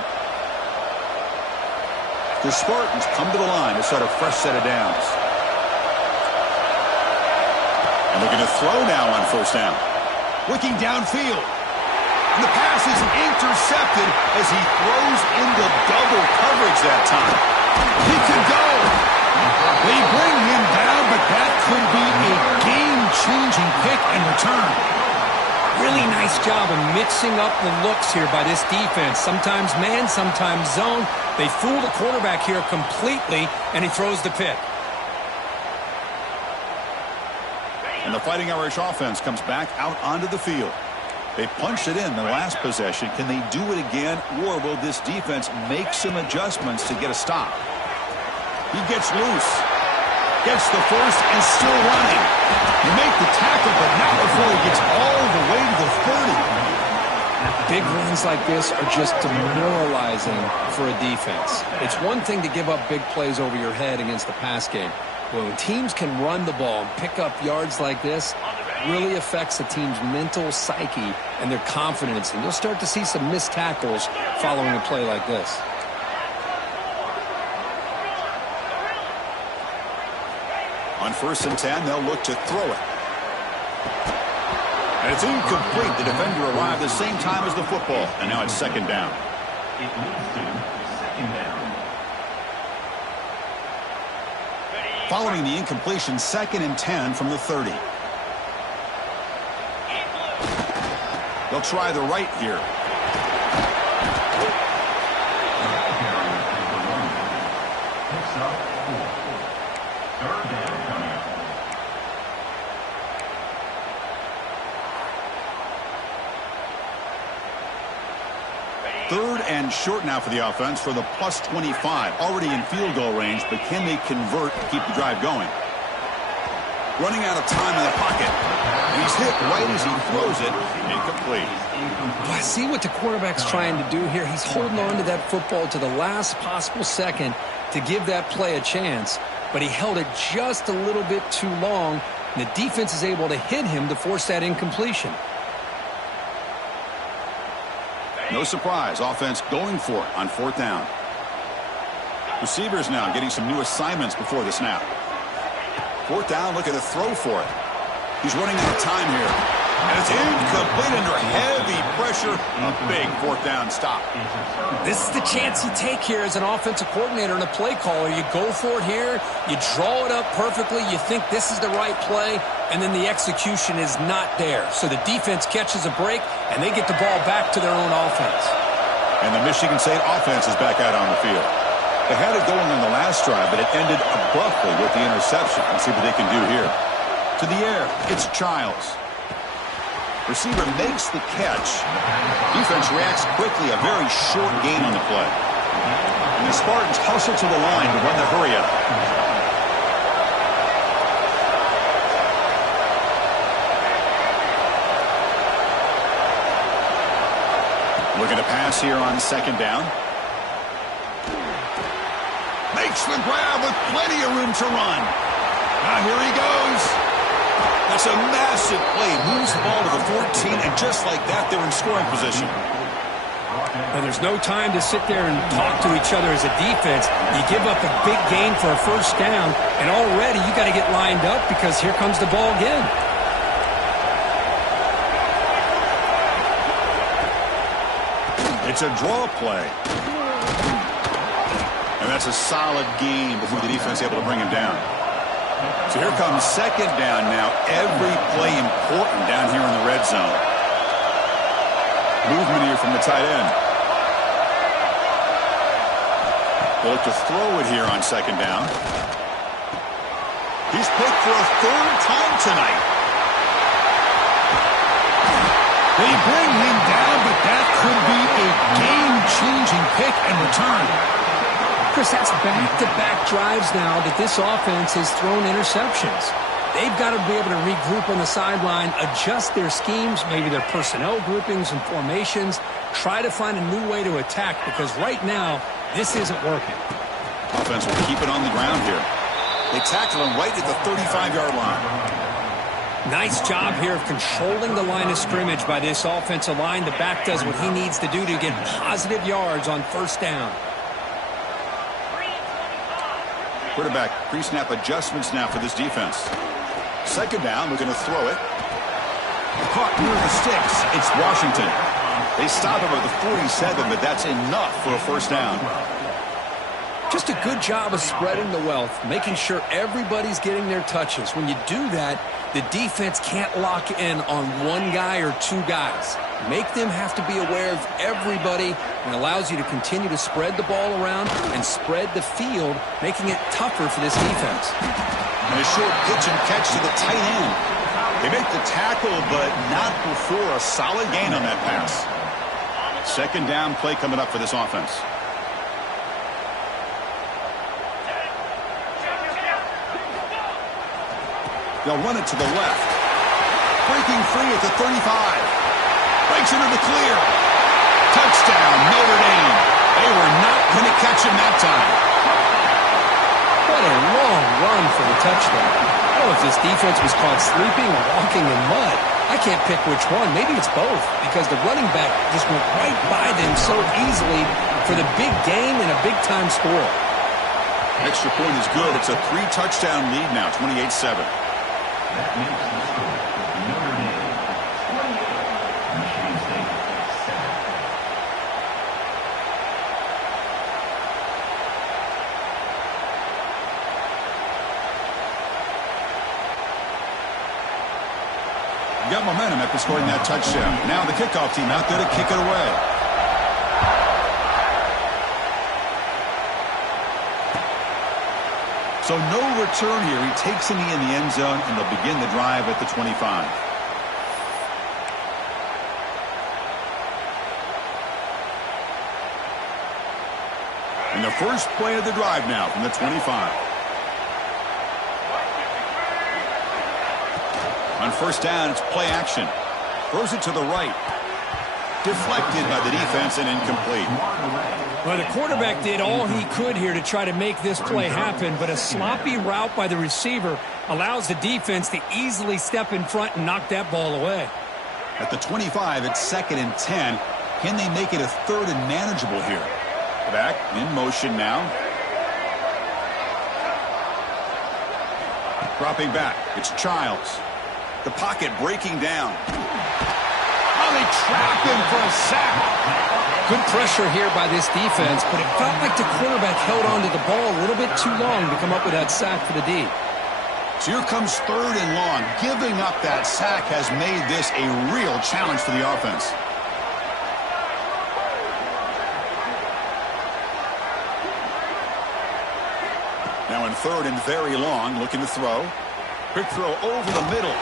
The Spartans come to the line to start a fresh set of downs. And looking to throw now on 1st down. Looking downfield. And the pass is intercepted as he throws into double coverage that time. He could go. They bring him down, but that could be a game-changing pick and return. Really nice job of mixing up the looks here by this defense. Sometimes man, sometimes zone. They fool the quarterback here completely, and he throws the pick. And the Fighting Irish offense comes back out onto the field. They punched it in the last possession. Can they do it again, or will this defense make some adjustments to get a stop? He gets loose. Gets the first and still running. He make the tackle, but not before he gets all the way to the 30. Big runs like this are just demoralizing for a defense. It's one thing to give up big plays over your head against the pass game. Well, when teams can run the ball and pick up yards like this, it really affects the team's mental psyche and their confidence. And you'll start to see some missed tackles following a play like this. On 1st and 10, they'll look to throw it. And it's incomplete. The defender arrived the same time as the football. And now it's 2nd down. It leads to 2nd down. Following the incompletion, 2nd and 10 from the 30. They'll try the right here. Picks up 4. 3rd down coming up. Third and short now for the offense for the plus 25. Already in field goal range, but can they convert to keep the drive going? Running out of time in the pocket. And he's hit right as he throws it. Incomplete. I see what the quarterback's trying to do here. He's holding on to that football to the last possible second to give that play a chance. But he held it just a little bit too long. And the defense is able to hit him to force that incompletion. No surprise, offense going for it on 4th down. Receivers now getting some new assignments before the snap. 4th down, looking to throw for it. He's running out of time here. And it's incomplete under heavy pressure. A big 4th down stop. This is the chance you take here as an offensive coordinator and a play caller. You go for it here. You draw it up perfectly. You think this is the right play. And then the execution is not there. So the defense catches a break, and they get the ball back to their own offense. And the Michigan State offense is back out on the field. They had it going on the last drive, but it ended abruptly with the interception. Let's see what they can do here. To the air, it's Childs. Receiver makes the catch. Defense reacts quickly, a very short gain on the play. And the Spartans hustle to the line to run the hurry up. Looking to pass here on 2nd down. Makes the grab with plenty of room to run. Now here he goes. That's a massive play. Moves the ball to the 14, and just like that, they're in scoring position. And there's no time to sit there and talk to each other as a defense. You give up a big gain for a 1st down, and already you got to get lined up because here comes the ball again. It's a draw play. And that's a solid gain before the defense able to bring him down. So here comes 2nd down now. Every play important down here in the red zone. Movement here from the tight end. They look to throw it here on 2nd down. He's picked for a 3rd time tonight. They bring him down, but that could be a game-changing pick and return. Chris, that's back-to-back drives now that this offense has thrown interceptions. They've got to be able to regroup on the sideline, adjust their schemes, maybe their personnel groupings and formations, try to find a new way to attack because right now, this isn't working. Offense will keep it on the ground here. They tackle him right at the 35-yard line. Nice job here of controlling the line of scrimmage by this offensive line. The back does what he needs to do to get positive yards on 1st down. Quarterback pre-snap adjustments now for this defense. 2nd down, looking to throw it. Caught near the sticks. It's Washington. They stop him at the 47, but that's enough for a 1st down. Just a good job of spreading the wealth, making sure everybody's getting their touches. When you do that, the defense can't lock in on one guy or 2 guys. Make them have to be aware of everybody, and allows you to continue to spread the ball around and spread the field, making it tougher for this defense. And a short pitch and catch to the tight end. They make the tackle, but not before a solid gain on that pass. 2nd down play coming up for this offense. They'll run it to the left. Breaking free at the 35. Breaks into the clear. Touchdown, Notre Dame. They were not going to catch him that time. What a long run for the touchdown. I don't know if this defense was caught sleeping or walking in mud. I can't pick which one. Maybe it's both, because the running back just went right by them so easily for the big gain and a big-time score. Extra point is good. It's a 3-touchdown lead now, 28-7. That makes the score Notre Dame 28, Michigan State 7. Got momentum after scoring that touchdown. Now the kickoff team out there to kick it away. So no return here. He takes in the end zone, and they'll begin the drive at the 25. And the first play of the drive now from the 25. On first down, it's play action. Throws it to the right. Deflected by the defense and incomplete. Well, the quarterback did all he could here to try to make this play happen, but a sloppy route by the receiver allows the defense to easily step in front and knock that ball away. At the 25, it's 2nd and 10. Can they make it a 3rd and manageable here? Back in motion now. Dropping back. It's Childs. The pocket breaking down. Oh, they trap him for a sack. Good pressure here by this defense, but it felt like the quarterback held on to the ball a little bit too long to come up with that sack for the D. So here comes 3rd and long. Giving up that sack has made this a real challenge for the offense. Now in 3rd and very long, looking to throw. Quick throw over the middle.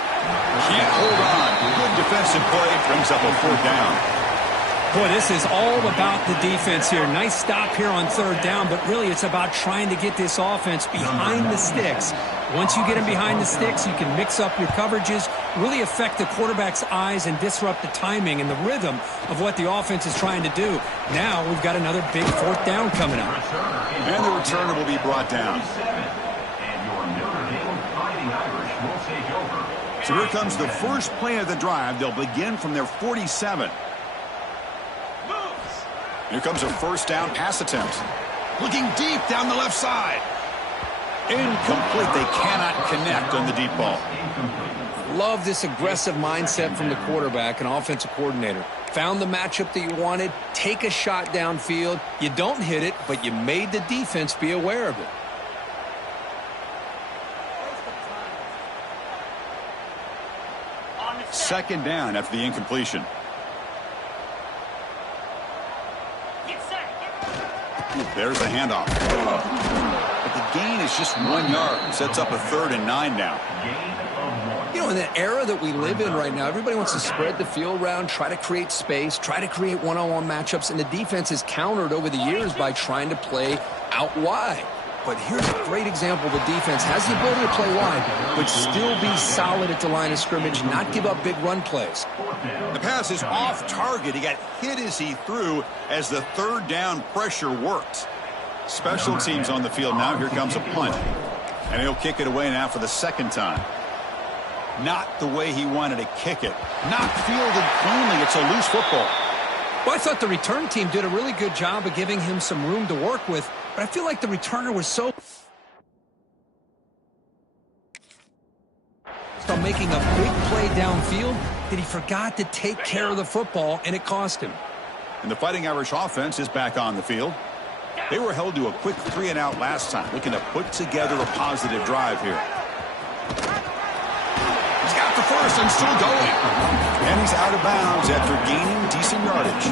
Can't hold on. Good defensive play. Brings up a 4th down. Boy, this is all about the defense here. Nice stop here on 3rd down, but really it's about trying to get this offense behind the sticks. Once you get them behind the sticks, you can mix up your coverages, really affect the quarterback's eyes and disrupt the timing and the rhythm of what the offense is trying to do. Now we've got another big 4th down coming up. And the returner will be brought down. So here comes the first play of the drive. They'll begin from their 47. Here comes a 1st down pass attempt. Looking deep down the left side. Incomplete. They cannot connect on the deep ball. Love this aggressive mindset from the quarterback and offensive coordinator. Found the matchup that you wanted. Take a shot downfield. You don't hit it, but you made the defense be aware of it. Second down after the incompletion. There's the handoff. But the gain is just 1 yard. Sets up a 3rd and 9 now. You know, in the era that we live in right now, everybody wants to spread the field around, try to create space, try to create one-on-one matchups, and the defense has countered over the years by trying to play out wide. But here's a great example. The defense has the ability to play wide, but still be solid at the line of scrimmage, not give up big run plays. The pass is off target. He got hit as he threw as the 3rd down pressure worked. Special teams on the field now. Here comes a punt. And he'll kick it away now for the 2nd time. Not the way he wanted to kick it. Not fielded cleanly. It's a loose football. Well, I thought the return team did a really good job of giving him some room to work with, but I feel like the returner was so making a big play downfield that he forgot to take care of the football, and it cost him. And the Fighting Irish offense is back on the field. They were held to a quick 3-and-out last time, looking to put together a positive drive here. He's got the first and still going. And he's out of bounds after gaining decent yardage.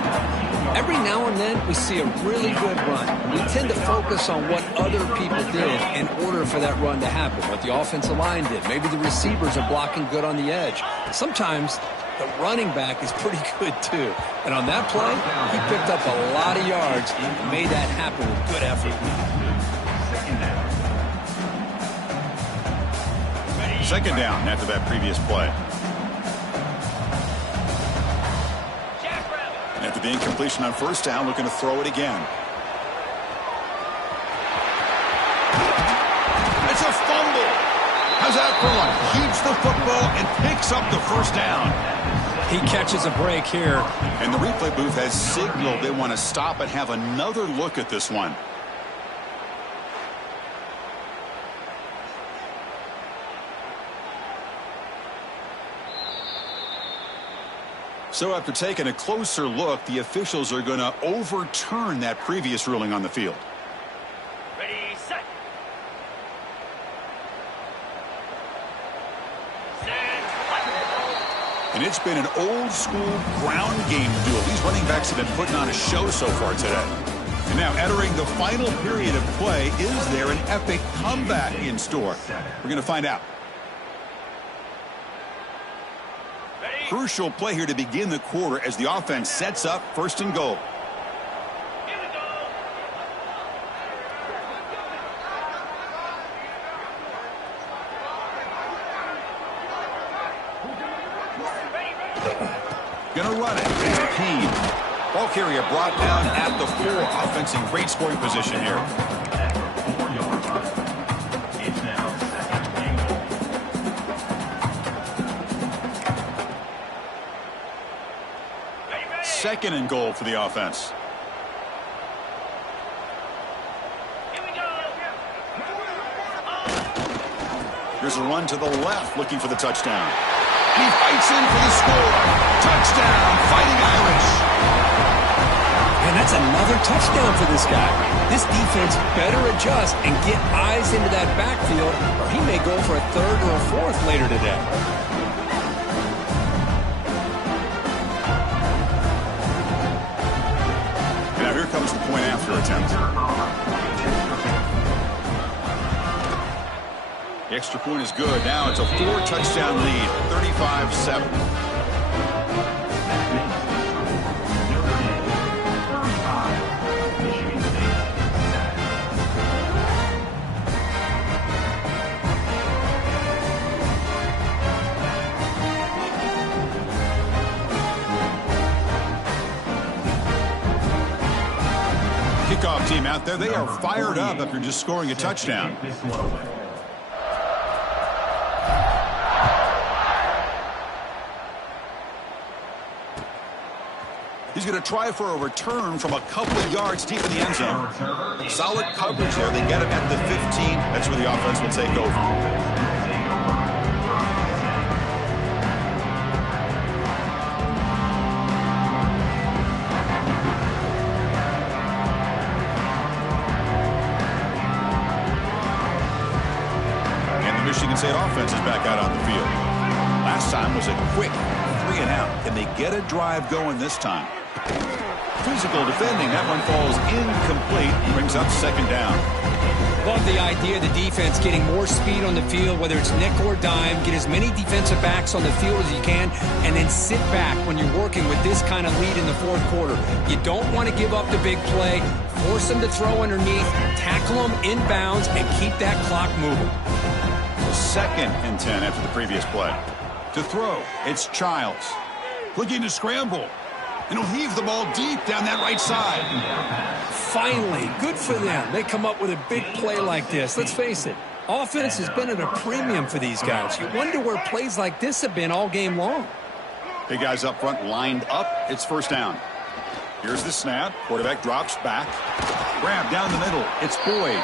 Every now and then we see a really good run. We tend to focus on what other people did in order for that run to happen, what the offensive line did. Maybe the receivers are blocking good on the edge. Sometimes the running back is pretty good too. And on that play, he picked up a lot of yards and made that happen with good effort. Second down after that previous play. After the incompletion on first down, looking to throw it again. goes out for luck, keeps the football, and picks up the first down. He catches a break here. And the replay booth has signaled they want to stop and have another look at this one. So after taking a closer look, the officials are going to overturn that previous ruling on the field. Ready, set. And it's been an old-school ground game duel. These running backs have been putting on a show so far today. And now entering the final period of play, is there an epic comeback in store? We're going to find out. Crucial play here to begin the quarter as the offense sets up first and goal. Gonna run it. It's Payne. Ball carrier brought down at the 4. Offense in great scoring position here. It's now second and goal. Second and goal for the offense. Here's a run to the left, looking for the touchdown. And he fights in for the score. Touchdown, Fighting Irish. And that's another touchdown for this guy. This defense better adjust and get eyes into that backfield, or he may go for a third or a fourth later today. And now here comes the point after attempt. The extra point is good. Now it's a 4-touchdown lead, 35-7. Kickoff team out there. They are fired up after just scoring a touchdown. He's going to try for a return from a couple of yards deep in the end zone. Solid coverage there. They get him at the 15. That's where the offense will take over. Michigan State offense is back out on the field. Last time was a quick 3-and-out. Can they get a drive going this time? Physical defending. That one falls incomplete. Brings up second down. Love the idea of the defense getting more speed on the field, whether it's nickel or dime. Get as many defensive backs on the field as you can, and then sit back when you're working with this kind of lead in the fourth quarter. You don't want to give up the big play. Force them to throw underneath. Tackle them inbounds and keep that clock moving. Second and 10 after the previous play. To throw, it's Childs. Looking to scramble. And he'll heave the ball deep down that right side. Finally, good for them. They come up with a big play like this. Let's face it, offense has been at a premium for these guys. You wonder where plays like this have been all game long. Big guys up front lined up. It's first down. Here's the snap. Quarterback drops back. Grab down the middle. It's Boyd.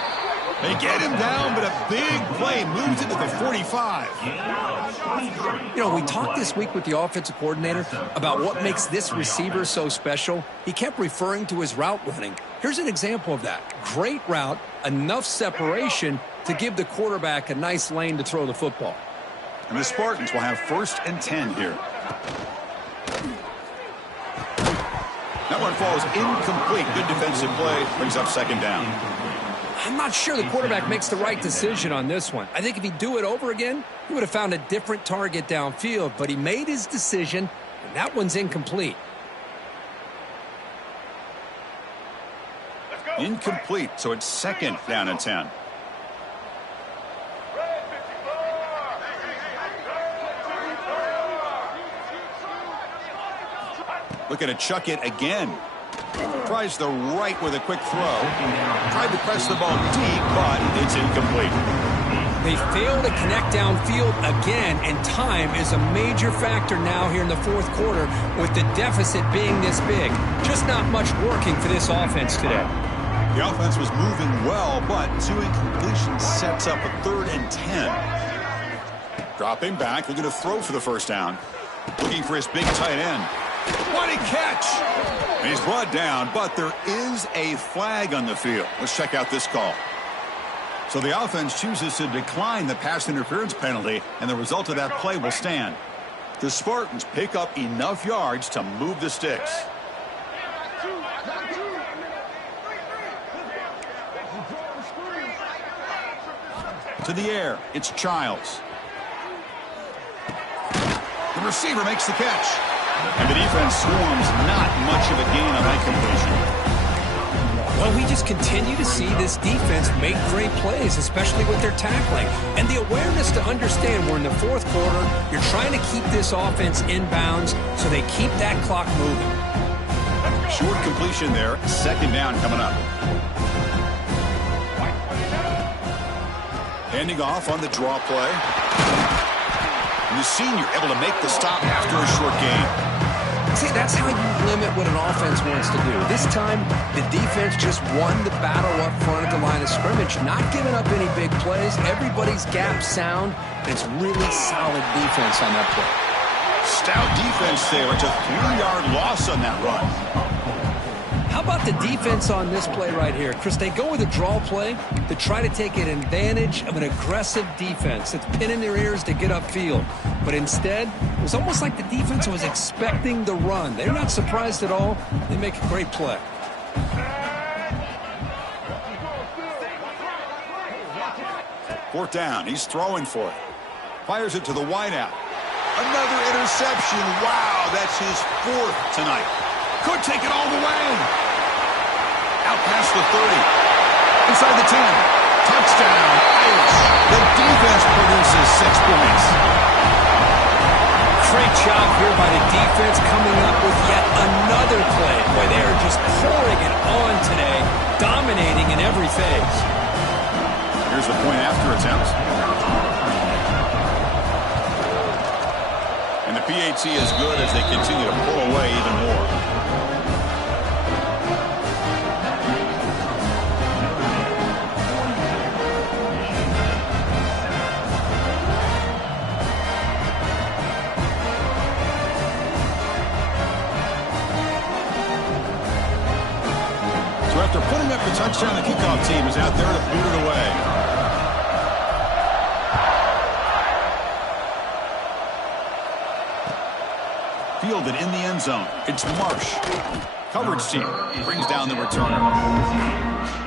They get him down, but a big play moves into the 45. You know, we talked this week with the offensive coordinator about what makes this receiver so special. He kept referring to his route running. Here's an example of that. Great route, enough separation to give the quarterback a nice lane to throw the football. And the Spartans will have first and 10 here. That one falls incomplete. Good defensive play. Brings up second down. I'm not sure the quarterback makes the right decision on this one. I think if he'd do it over again, he would have found a different target downfield, but he made his decision, and that one's incomplete. Incomplete, so it's second down and 10. Looking to chuck it again. Tries the right with a quick throw. Tried to press the ball deep, but it's incomplete. They fail to connect downfield again, and time is a major factor now here in the fourth quarter with the deficit being this big. Just not much working for this offense today. The offense was moving well, but 2 incompletions sets up a 3rd and 10. Dropping back, looking to throw for the first down. Looking for his big tight end. What a catch! And he's brought down, but there is a flag on the field. Let's check out this call. So the offense chooses to decline the pass interference penalty, and the result of that play will stand. The Spartans pick up enough yards to move the sticks. To the air, it's Childs. The receiver makes the catch. And the defense swarms, not much of a gain on that completion. Well, we just continue to see this defense make great plays, especially with their tackling. And the awareness to understand we're in the fourth quarter, you're trying to keep this offense in bounds so they keep that clock moving. Short completion there, 2nd down coming up. Handing off on the draw play. And the senior able to make the stop after a short gain. See, that's how you limit what an offense wants to do. This time, the defense just won the battle up front at the line of scrimmage, not giving up any big plays. Everybody's gap sound, and it's really solid defense on that play. Stout defense there. It's a 3-yard loss on that run. How about the defense on this play right here? Chris, they go with a draw play to try to take an advantage of an aggressive defense that's pinning their ears to get upfield. But instead, it was almost like the defense was expecting the run. They're not surprised at all. They make a great play. Fourth down. He's throwing for it. Fires it to the wideout. Another interception. Wow, that's his 4th tonight. Could take it all the way. Out past the 30. Inside the 10. Touchdown, Irish. The defense produces 6 points. Great job here by the defense coming up with yet another play. Boy, they are just pouring it on today, dominating in every phase. Here's the point after attempt. And the PAT is good as they continue to pull away even more. After putting up the touchdown, the kickoff team is out there to boot it away. Fielded in the end zone. It's Marsh. Coverage team brings down the returner.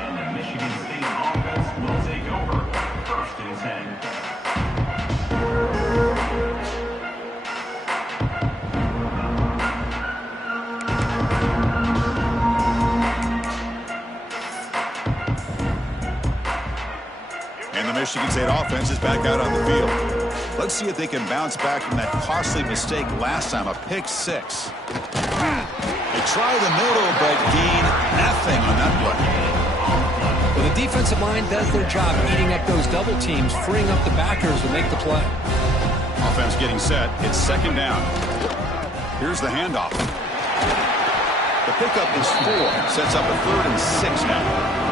And the Michigan State offense will take over. 1st and 10. Michigan State offense is back out on the field. Let's see if they can bounce back from that costly mistake last time, a pick 6. They try the middle, but gain nothing on that play. Well, the defensive line does their job eating up those double teams, freeing up the backers to make the play. Offense getting set. It's 2nd down. Here's the handoff. The pickup is 4. Sets up a 3rd and 6 now.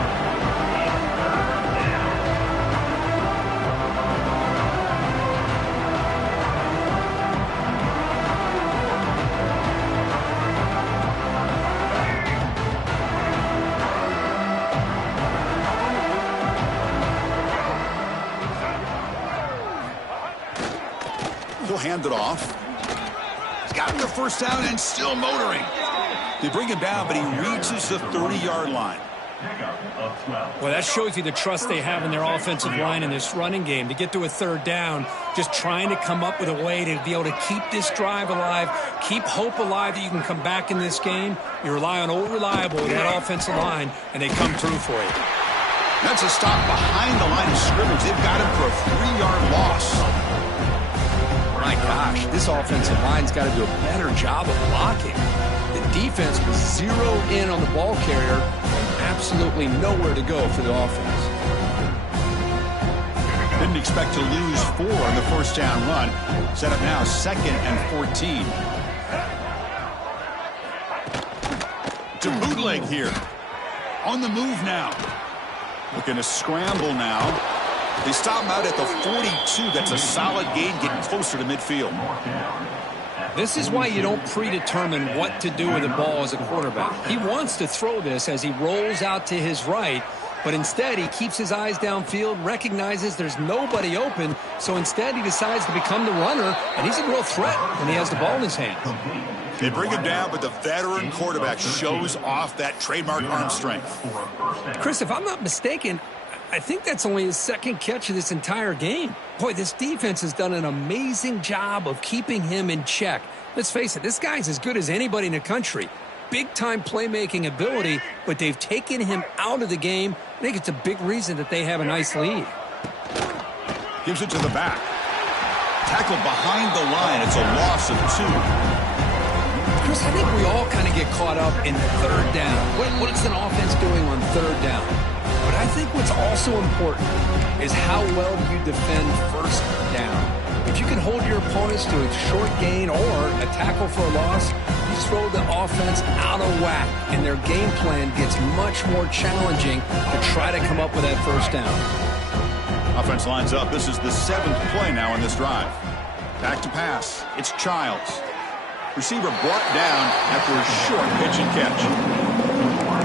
He'll hand it off. He's gotten the first down and still motoring. They bring him down, but he reaches the 30-yard line. Well, that shows you the trust they have in their offensive line in this running game. To get to a 3rd down, just trying to come up with a way to be able to keep this drive alive, keep hope alive that you can come back in this game. You rely on Old Reliable with that offensive line, and they come through for you. That's a stop behind the line of scrimmage. They've got him for a 3-yard loss. My gosh, this offensive line's got to do a better job of blocking. The defense was zeroed in on the ball carrier and absolutely nowhere to go for the offense. The Didn't expect to lose 4 on the first down run. Set up now 2nd and 14. To bootleg here. On the move now. Looking to scramble now. They stop him out at the 42. That's a solid gain, getting closer to midfield. This is why you don't predetermine what to do with the ball as a quarterback. He wants to throw this as he rolls out to his right, but instead he keeps his eyes downfield, recognizes there's nobody open, so instead he decides to become the runner, and he's a real threat when he has the ball in his hand. They bring him down, but the veteran quarterback shows off that trademark arm strength. Chris, if I'm not mistaken, I think that's only his 2nd catch of this entire game. Boy, this defense has done an amazing job of keeping him in check. Let's face it, this guy's as good as anybody in the country. Big-time playmaking ability, but they've taken him out of the game. I think it's a big reason that they have a nice lead. Gives it to the back. Tackled behind the line. It's a loss of 2. Chris, I think we all kind of get caught up in the third down. What is an offense doing on third down? But I think what's also important is how well do you defend first down. If you can hold your opponents to a short gain or a tackle for a loss, you throw the offense out of whack, and their game plan gets much more challenging to try to come up with that first down. Offense lines up. This is the 7th play now in this drive. Back to pass. It's Childs. Receiver brought down after a short pitch and catch.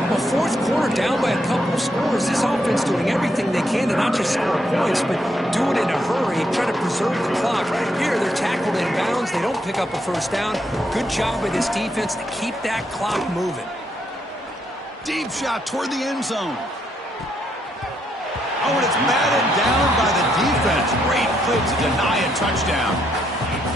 Well, 4th quarter, down by a couple of scores. This offense doing everything they can to not just score points, but do it in a hurry, try to preserve the clock. Here, they're tackled in bounds. They don't pick up a first down. Good job by this defense to keep that clock moving. Deep shot toward the end zone. Oh, and it's batted down by the defense. Great play to deny a touchdown.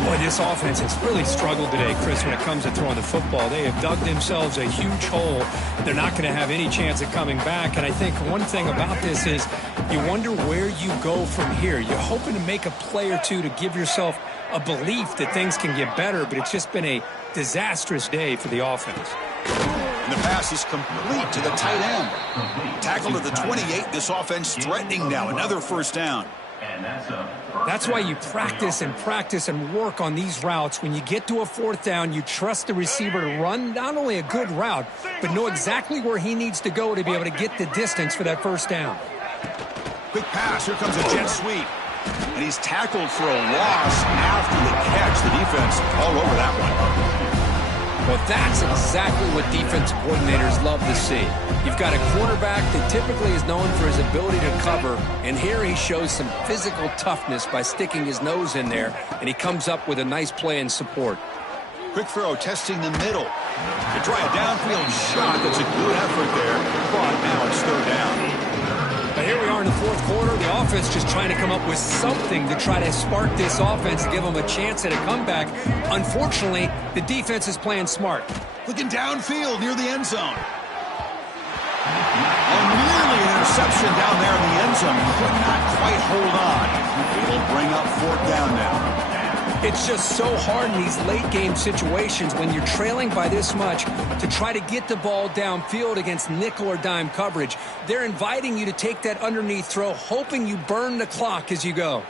Boy, this offense has really struggled today, Chris, when it comes to throwing the football. They have dug themselves a huge hole. They're not going to have any chance of coming back. And I think one thing about this is you wonder where you go from here. You're hoping to make a play or two to give yourself a belief that things can get better, but it's just been a disastrous day for the offense. And the pass is complete to the tight end. Tackled at the 28. This offense threatening now. Another first down. That's why you practice and work on these routes. When you get to a 4th down, you trust the receiver to run not only a good route, but know exactly where he needs to go to be able to get the distance for that first down. Quick pass. Here comes a jet sweep. And he's tackled for a loss after the catch. The defense all over that one. Well, that's exactly what defense coordinators love to see. You've got a quarterback that typically is known for his ability to cover, and here he shows some physical toughness by sticking his nose in there, and he comes up with a nice play in support. Quick throw, testing the middle. To try a downfield shot. That's a good effort there. But now it's 3rd down. But here we are in the 4th quarter. The offense just trying to come up with something to try to spark this offense to give them a chance at a comeback. Unfortunately, the defense is playing smart. Looking downfield near the end zone. Nearly an interception down there in the end zone. Could not quite hold on. It'll bring up 4th down now. It's just so hard in these late-game situations when you're trailing by this much to try to get the ball downfield against nickel or dime coverage. They're inviting you to take that underneath throw, hoping you burn the clock as you go.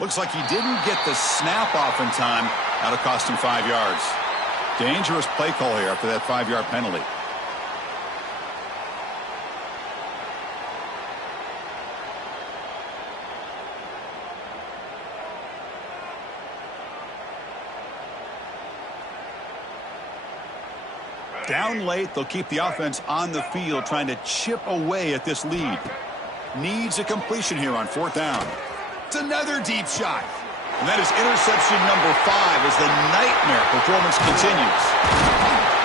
Looks like he didn't get the snap off in time. That'll cost him 5 yards. Dangerous play call here after that 5-yard penalty. Down late, they'll keep the offense on the field trying to chip away at this lead. Needs a completion here on 4th down. It's another deep shot. And that is interception number 5 as the nightmare performance continues.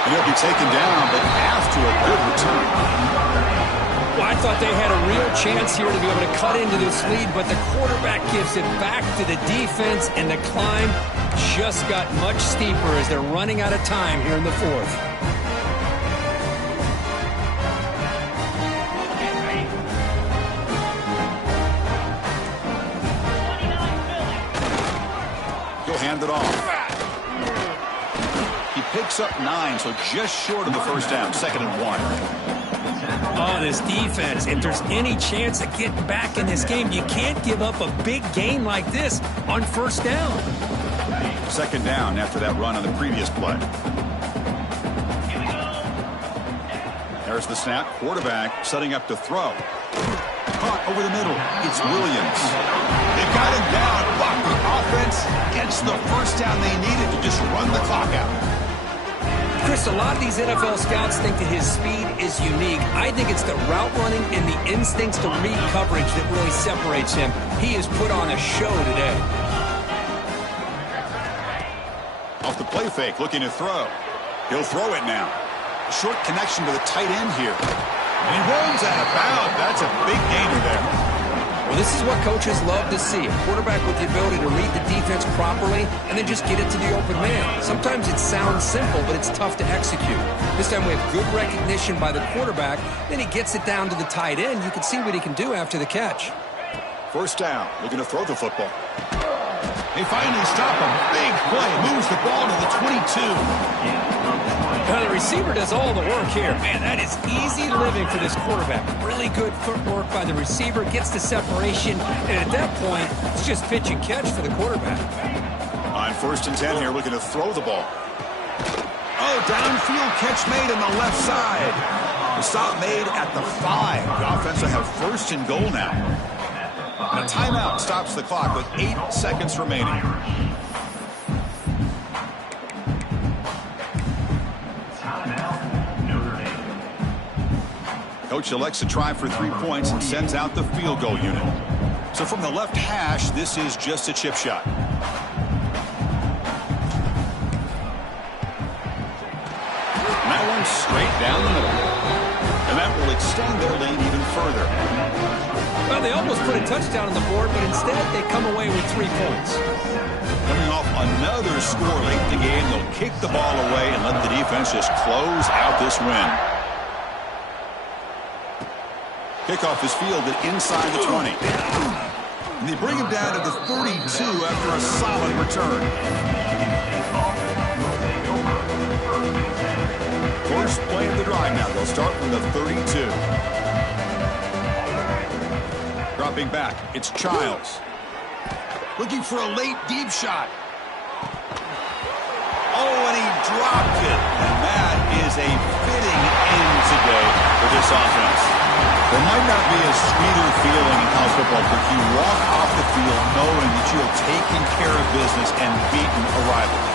And he'll be taken down, but after a good return. Well, I thought they had a real chance here to be able to cut into this lead, but the quarterback gives it back to the defense, and the climb just got much steeper as they're running out of time here in the 4th. hand it off. He picks up 9, so just short of the first down, 2nd and 1. Oh, this defense, if there's any chance of getting back in this game, you can't give up a big gain like this on first down. 2nd down after that run on the previous play. There's the snap. Quarterback setting up to throw. Caught over the middle. It's Williams. They've got him down, but the offense gets the first down they needed to just run the clock out. Chris, a lot of these NFL scouts think that his speed is unique. I think it's the route running and the instincts to read coverage that really separates him. He has put on a show today. Off the play fake, looking to throw. He'll throw it now. Short connection to the tight end here. And he runs out of bounds. That's a big gainer there. Well, this is what coaches love to see. A quarterback with the ability to read the defense properly and then just get it to the open man. Sometimes it sounds simple, but it's tough to execute. This time we have good recognition by the quarterback. Then he gets it down to the tight end. You can see what he can do after the catch. First down. Looking to throw the football. They finally stop him. Big play. Moves the ball to the 22. Now the receiver does all the work here. Man, that is easy living for this quarterback. Really good footwork by the receiver. Gets the separation. And at that point, it's just pitch and catch for the quarterback. On 1st and 10 here, looking to throw the ball. Oh, downfield catch made on the left side. The stop made at the 5. The offense will have 1st and goal now. And a timeout stops the clock with 8 seconds remaining. Coach elects to try for 3 points and sends out the field goal unit. So from the left hash, this is just a chip shot. And that one's straight down the middle. And that will extend their lead even further. Well, they almost put a touchdown on the board, but instead they come away with 3 points. Coming off another score late in the game, they'll kick the ball away and let the defense just close out this win. Kickoff is fielded inside the 20. And they bring him down to the 32 after a solid return. First play of the drive now. They'll start from the 32. Dropping back, it's Childs. Looking for a late deep shot. Oh, and he dropped it. And that is a fitting end today for this offense. There might not be a sweeter feeling in college football, but you walk off the field knowing that you have taken care of business and beaten a rival.